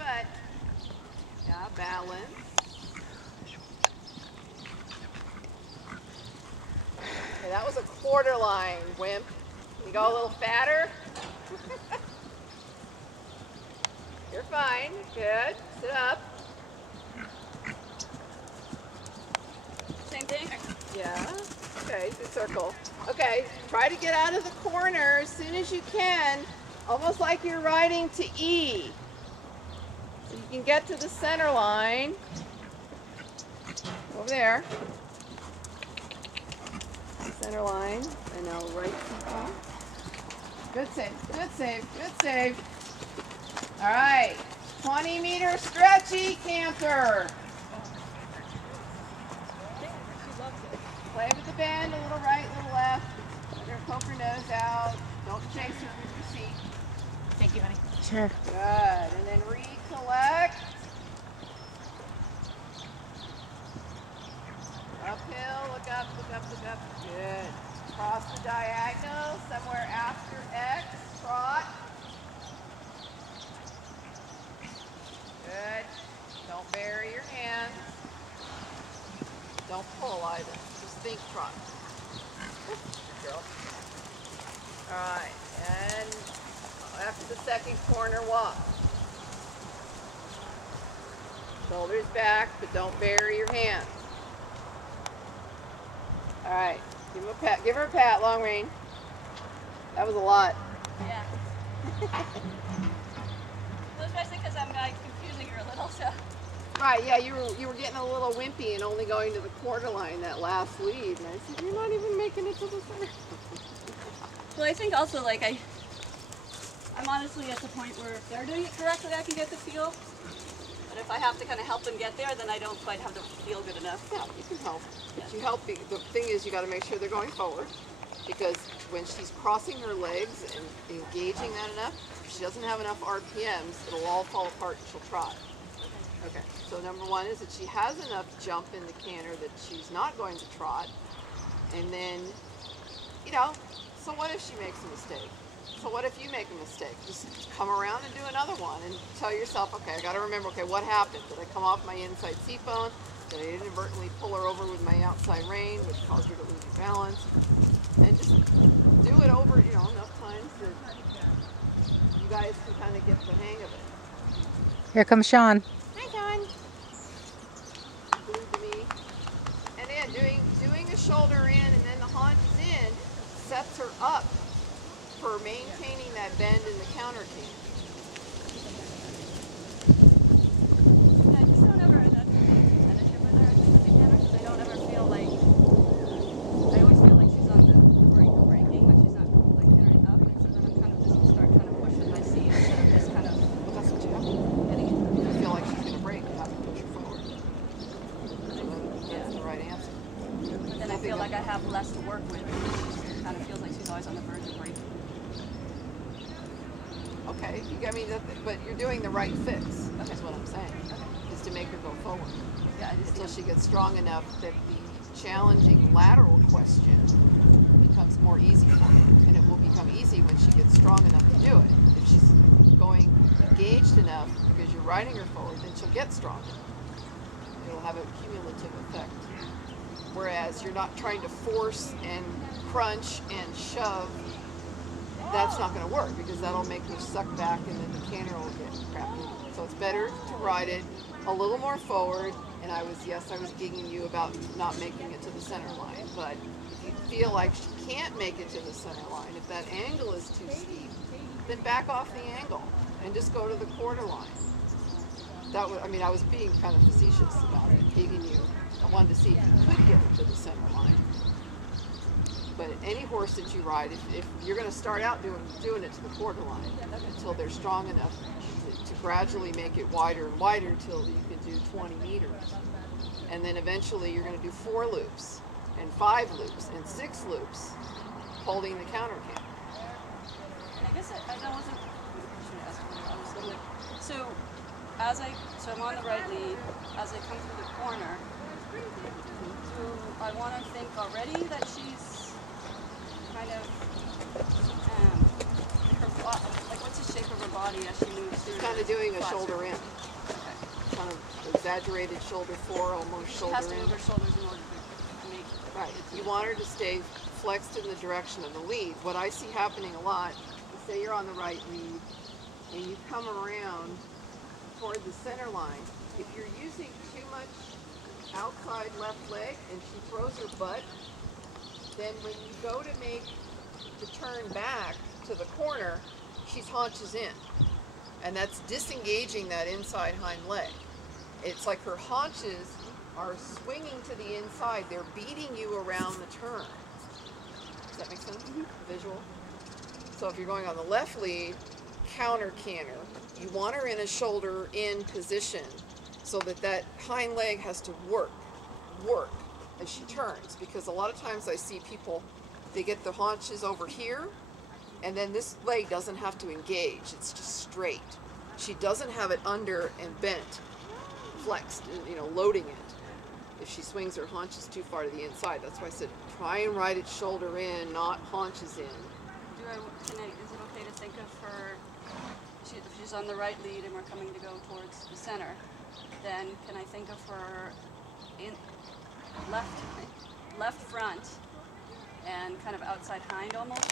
butt. Yeah, balance. Okay, that was a quarter line, wimp. You go a little fatter? You're fine. Good. Sit up. Same thing? Yeah. Okay, do circle. Okay, try to get out of the corner as soon as you can, almost like you're riding to E. So you can get to the center line. Over there. Center line. And now right seat. Good save, good save, good save. All right, 20-meter stretchy canter. Play with the bend, a little right, a little left. Let her poke her nose out. Don't chase her with your seat. Thank you, honey. Sure. Good, and then recollect. Uphill, look up, look up, look up. Good. Cross the diagonal, somewhere after X, trot. Good. Don't bury your hands. Don't pull either. Just think trot. Good girl. Alright, and after the second corner, walk. Shoulders back, but don't bury your hands. Alright, give him a pat. Give her a pat, long rein. That was a lot. Yeah. Well, especially because I'm like confusing her a little, so. Right, yeah, you were getting a little wimpy and only going to the quarter line that last lead, and I said, you're not even making it to the center. Well, I think also like I'm honestly at the point where if they're doing it correctly, I can get the feel. But if I have to kind of help them get there, then I don't quite have the feel good enough. Yeah, you can help. But you help. The thing is, you got to make sure they're going forward, because when she's crossing her legs and engaging that enough, if she doesn't have enough RPMs, it'll all fall apart and she'll trot. Okay. So number one is that she has enough jump in the canter that she's not going to trot, and then, you know, so what if she makes a mistake? So what if you make a mistake? Just come around and do another one and tell yourself, okay, I got to remember, okay, what happened? Did I come off my inside seat bone? Did I inadvertently pull her over with my outside rein, which caused her to lose her balance? And just do it over, you know, enough times that you guys can kind of get the hang of it. Here comes Sean. Hi, Sean. Glued to me. And then doing a shoulder in and then the haunches in sets her up for maintaining that bend in the counter team. Yeah, I just don't ever end up ownership with her, I think, with the canter, because I don't ever feel like, I always feel like she's on the brink of braking, like she's not like entering up, and so then I'm kind of just start trying to push with my seat instead of just kind of Well, that's what you have to do. getting into the If you feel like she's going to break, you have to push her forward. That's the right answer. But then I feel like I have less to work with, because she kind of feels like she's always on the verge of breaking. Okay, I mean, but you're doing the right fix, is what I'm saying, is to make her go forward. Yeah, I just Until she gets strong enough that the challenging lateral question becomes more easy for her. And it will become easy when she gets strong enough to do it. If she's going engaged enough because you're riding her forward, then she'll get stronger. It'll have a cumulative effect. Whereas you're not trying to force and crunch and shove, that's not going to work, because that'll make her suck back and then the canter will get crappy. So it's better to ride it a little more forward. And I was gigging you about not making it to the center line. But if you feel like she can't make it to the center line, if that angle is too steep, then back off the angle and just go to the quarter line. That was, I mean, I was being kind of facetious about it, gigging you. I wanted to see if you could get it to the center line. But any horse that you ride, if you're going to start out doing it to the quarter line until they're strong enough to gradually make it wider and wider until you can do 20 meters. And then eventually you're going to do 4 loops and 5 loops and 6 loops holding the counter cam. And I guess I wasn't so I'm on the right lead. As I come through the corner, do I want to think already that she's kind of her Like what's the shape of her body as she moves through? She's kind of doing a classroom? shoulder in, Okay. kind of exaggerated shoulder fore, almost She shoulder has to in. move her shoulders in order to make. Right. You want her to stay flexed in the direction of the lead. What I see happening a lot is, say you're on the right lead and you come around toward the center line. If you're using too much outside left leg and she throws her butt, then when you go to make the turn back to the corner, she's haunches in. And that's disengaging that inside hind leg. It's like her haunches are swinging to the inside. They're beating you around the turn. Does that make sense? Visual? So if you're going on the left lead, counter canter, you want her in a shoulder in position so that that hind leg has to work as she turns. Because a lot of times I see people, they get the haunches over here and then this leg doesn't have to engage. It's just straight. She doesn't have it under and bent, flexed, loading it. If she swings her haunches too far to the inside. That's why I said try and ride it shoulder in, not haunches in. Is it okay to think of her, if she's on the right lead and we're coming to go towards the center, then can I think of her in left front and kind of outside hind almost,